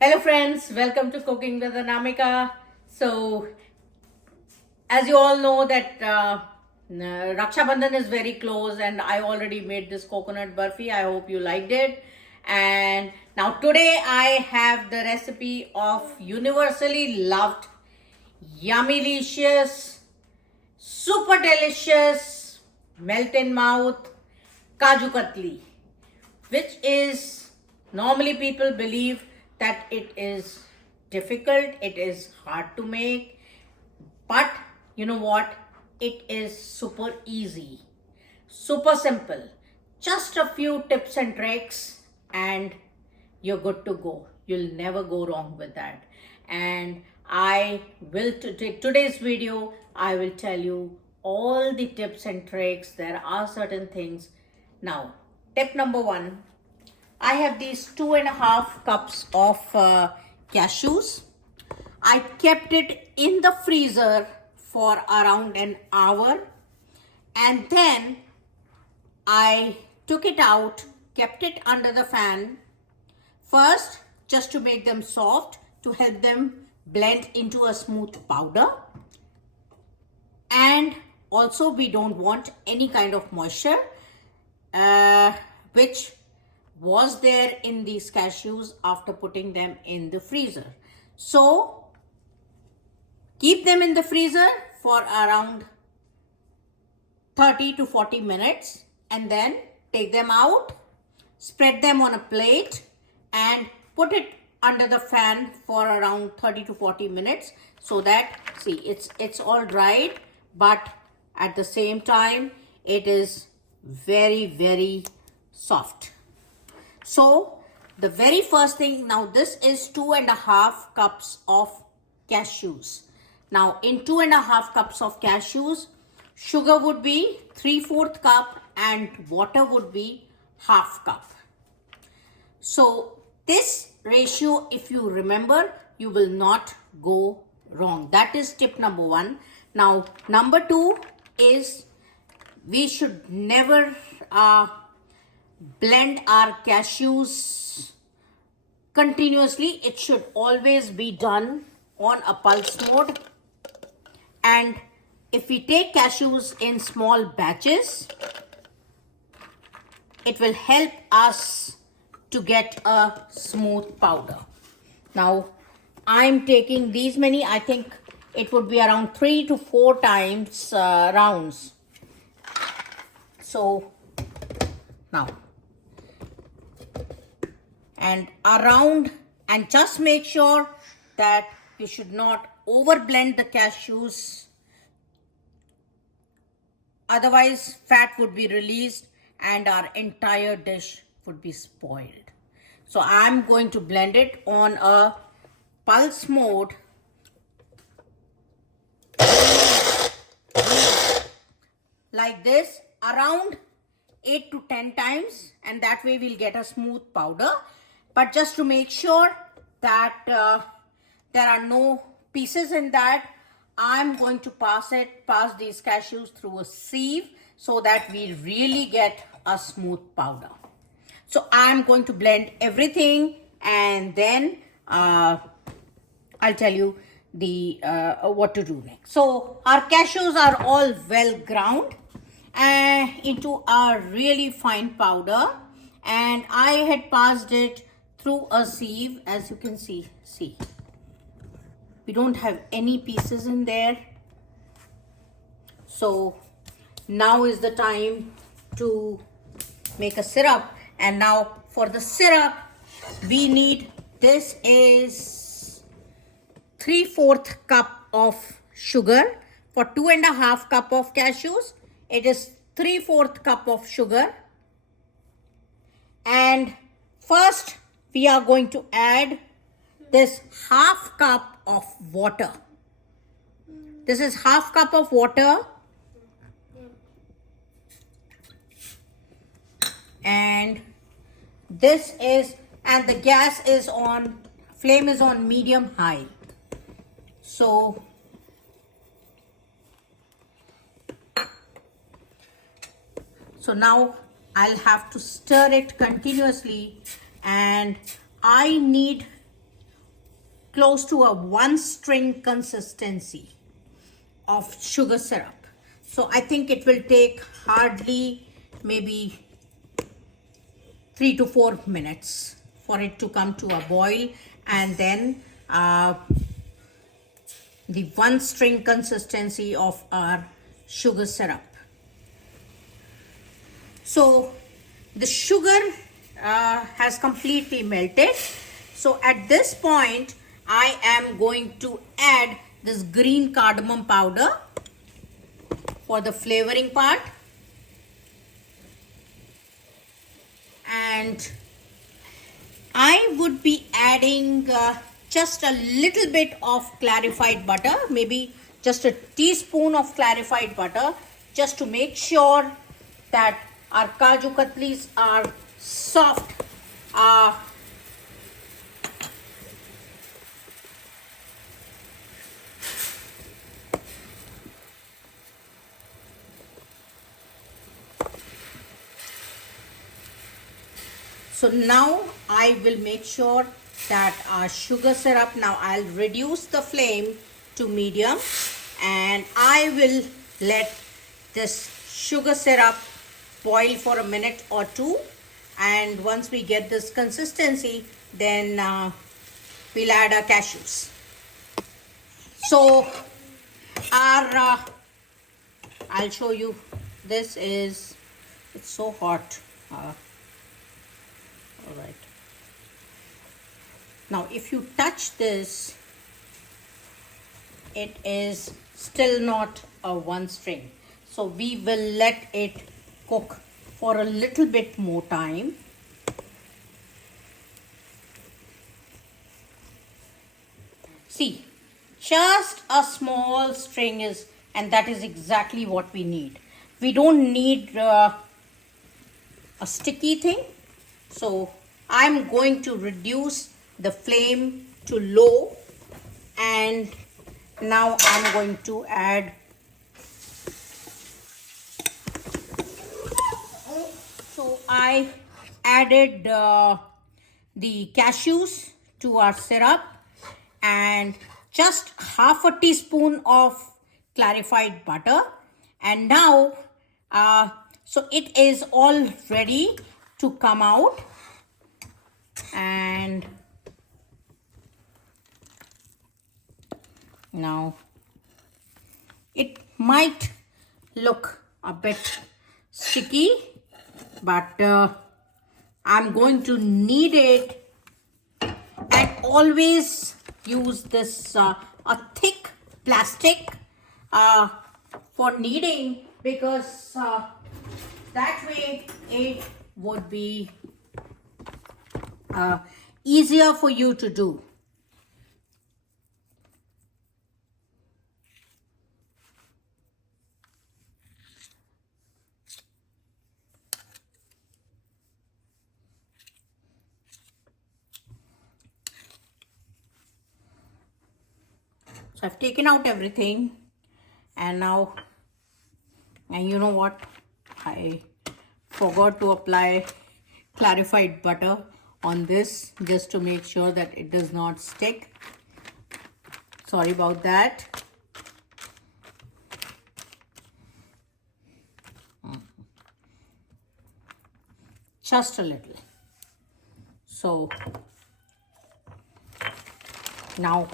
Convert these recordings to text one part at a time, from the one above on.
Hello friends, welcome to Cooking with Anamika. So, as you all know that Raksha Bandhan is very close and I already made this coconut burfi. I hope you liked it. And now today I have the recipe of universally loved, yummilicious, super delicious, melt in mouth, Kaju Katli, which is normally people believe that it is difficult, it is hard to make, but you know what? It is super easy, super simple. Just a few tips and tricks, and you're good to go. You'll never go wrong with that. And I will today's video, I will tell you all the tips and tricks. There are certain things. Now, tip number one, I have these 2.5 cups of cashews. I kept it in the freezer for around an hour, and then I took it out, kept it under the fan first just to make them soft, to help them blend into a smooth powder. And also we don't want any kind of moisture which was there in these cashews after putting them in the freezer. So keep them in the freezer for around 30 to 40 minutes and then take them out, spread them on a plate and put it under the fan for around 30 to 40 minutes so that, see, it's all dried, but at the same time it is very soft. So the very first thing, now this is 2.5 cups of cashews. Now in 2.5 cups of cashews, sugar would be 3/4 cup and water would be 1/2 cup. So this ratio, if you remember, you will not go wrong. That is tip number one. Now number two is we should never blend our cashews continuously. It should always be done on a pulse mode. And if we take cashews in small batches, it will help us to get a smooth powder. Now I'm taking these many. I think it would be around 3 to 4 times rounds. So now, and around, and just make sure that you should not over blend the cashews, otherwise fat would be released and our entire dish would be spoiled. So I'm going to blend it on a pulse mode like this, around 8 to 10 times, and that way we'll get a smooth powder. But just to make sure that there are no pieces in that, I'm going to pass these cashews through a sieve so that we really get a smooth powder. So I'm going to blend everything and then I'll tell you the what to do next. So our cashews are all well ground into a really fine powder, and I had passed it through a sieve. As you can see, we don't have any pieces in there. So now is the time to make a syrup. And now for the syrup, we need, this is 3/4 cup of sugar. For 2.5 cup of cashews, it is 3/4 cup of sugar. And first we are going to add this 1/2 cup of water. This is 1/2 cup of water. And this is, and the gas is on, flame is on medium high. So now I'll have to stir it continuously, and I need close to a 1 string consistency of sugar syrup. So I think it will take hardly maybe 3 to 4 minutes for it to come to a boil, and then the 1 string consistency of our sugar syrup. So the sugar has completely melted. So at this point, I am going to add this green cardamom powder for the flavoring part. And I would be adding just a little bit of clarified butter, maybe just a teaspoon of clarified butter, just to make sure that our Kaju Katlis are soft. So now I will make sure that our sugar syrup, now I'll reduce the flame to medium, and I will let this sugar syrup boil for a minute or two, and once we get this consistency, then we'll add our cashews. So our I'll show you, this is, it's so hot. All right, now if you touch this, it is still not a 1 string, so we will let it cook for a little bit more time. See, just a small string is, and that is exactly what we need. We don't need a sticky thing. So I'm going to reduce the flame to low, and now I'm going to add I added the cashews to our syrup and just half a teaspoon of clarified butter, and now so it is all ready to come out. And now it might look a bit sticky, but I'm going to knead it, and always use this a thick plastic for kneading, because that way it would be easier for you to do. So I've taken out everything, and now, and you know what, I forgot to apply clarified butter on this, just to make sure that it does not stick. Sorry about that. Just a little. So now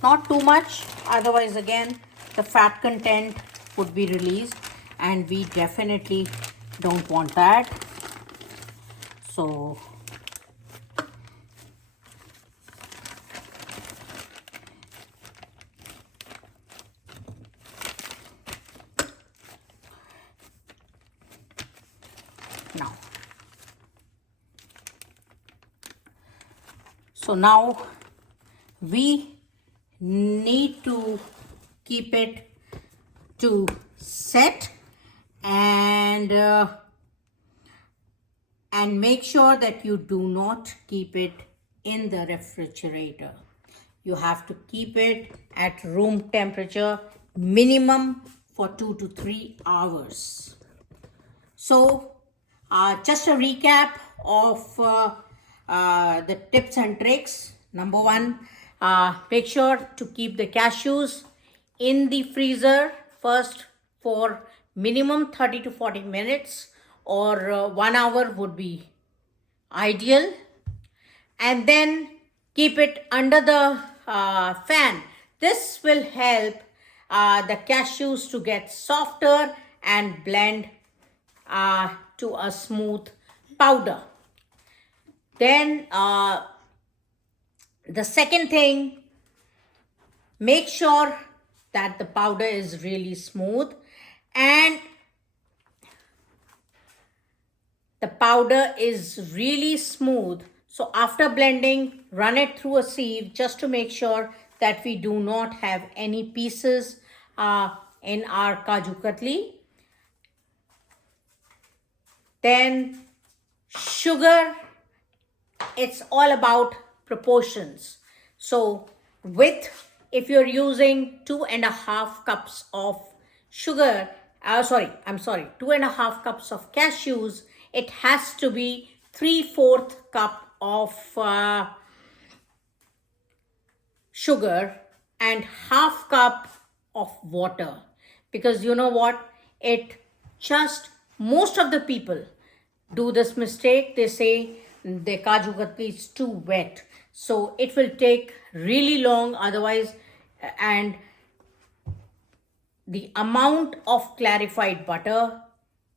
not too much, otherwise again the fat content would be released, and we definitely don't want that. So now we need to keep it to set, and make sure that you do not keep it in the refrigerator. You have to keep it at room temperature minimum for 2 to 3 hours. So just a recap of the tips and tricks. Number one, make sure to keep the cashews in the freezer first for minimum 30 to 40 minutes, or 1 hour would be ideal, and then keep it under the fan. This will help the cashews to get softer and blend to a smooth powder. Then the second thing, make sure that the powder is really smooth, and the powder is really smooth. So after blending, run it through a sieve just to make sure that we do not have any pieces in our Kaju Katli. Then sugar, it's all about proportions. So if you're using 2.5 cups of sugar, 2.5 cups of cashews, it has to be 3/4 cup of sugar and half cup of water. Because you know what, most of the people do this mistake. They say the Kaju Katli is too wet, so it will take really long otherwise, and the amount of clarified butter,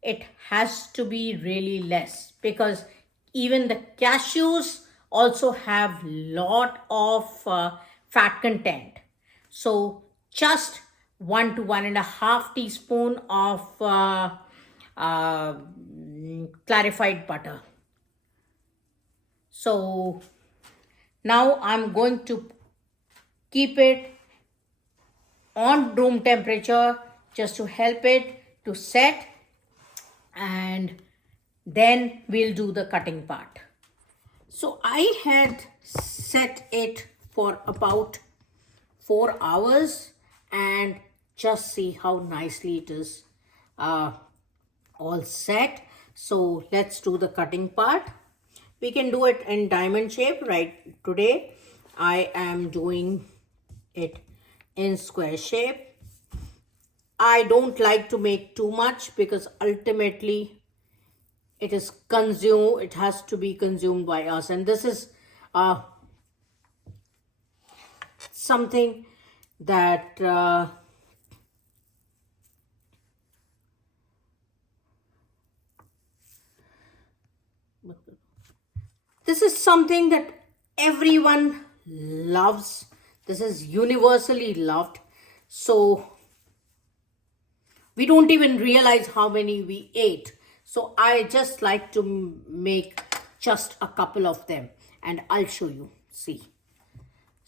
it has to be really less, because even the cashews also have lot of fat content. So just 1 to 1.5 teaspoon of clarified butter. So now I'm going to keep it on room temperature just to help it to set, and then we'll do the cutting part. So I had set it for about 4 hours, and just see how nicely it is all set. So let's do the cutting part. We can do it in diamond shape. Right, today I am doing it in square shape. I don't like to make too much because ultimately it has to be consumed by us, and this is something that everyone loves. This is universally loved. So we don't even realize how many we ate. So I just like to make just a couple of them, and I'll show you.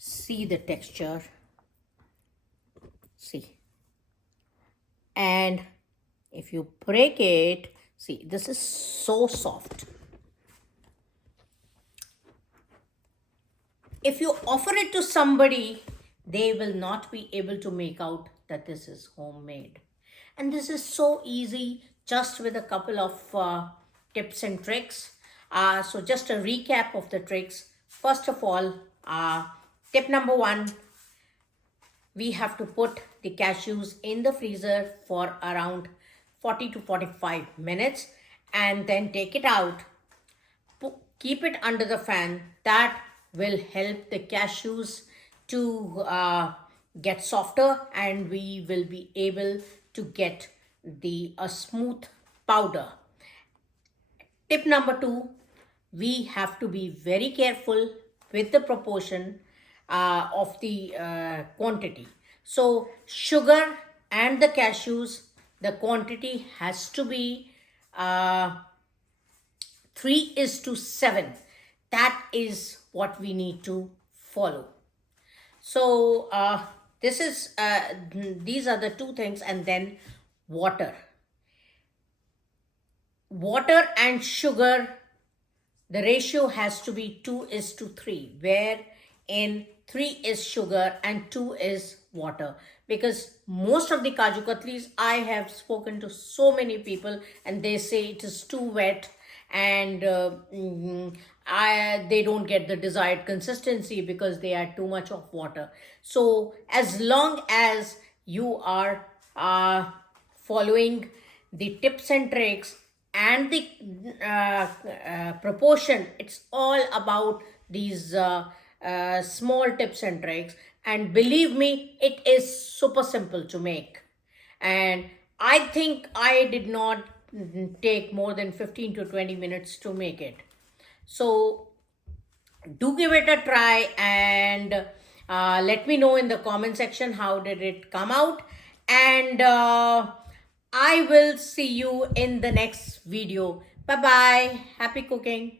See the texture. See. And if you break it, see, this is so soft. If you offer it to somebody, they will not be able to make out that this is homemade. And this is so easy, just with a couple of tips and tricks. So just a recap of the tricks. First of all, tip number 1, we have to put the cashews in the freezer for around 40 to 45 minutes and then take it out. Keep it under the fan. That will help the cashews to get softer, and we will be able to get a smooth powder. Tip number 2, we have to be very careful with the proportion of the quantity. So sugar and the cashews, the quantity has to be 3:7. That is what we need to follow. So these are the 2 things. And then water and sugar, the ratio has to be 2:3, where in 3 is sugar and 2 is water. Because most of the Kaju Katlis, I have spoken to so many people and they say it is too wet, and they don't get the desired consistency because they add too much of water. So as long as you are following the tips and tricks and the proportion, it's all about these small tips and tricks, and believe me, it is super simple to make. And I think I did not take more than 15 to 20 minutes to make it. So do give it a try, and let me know in the comment section how did it come out. And I will see you in the next video. Bye bye. Happy cooking.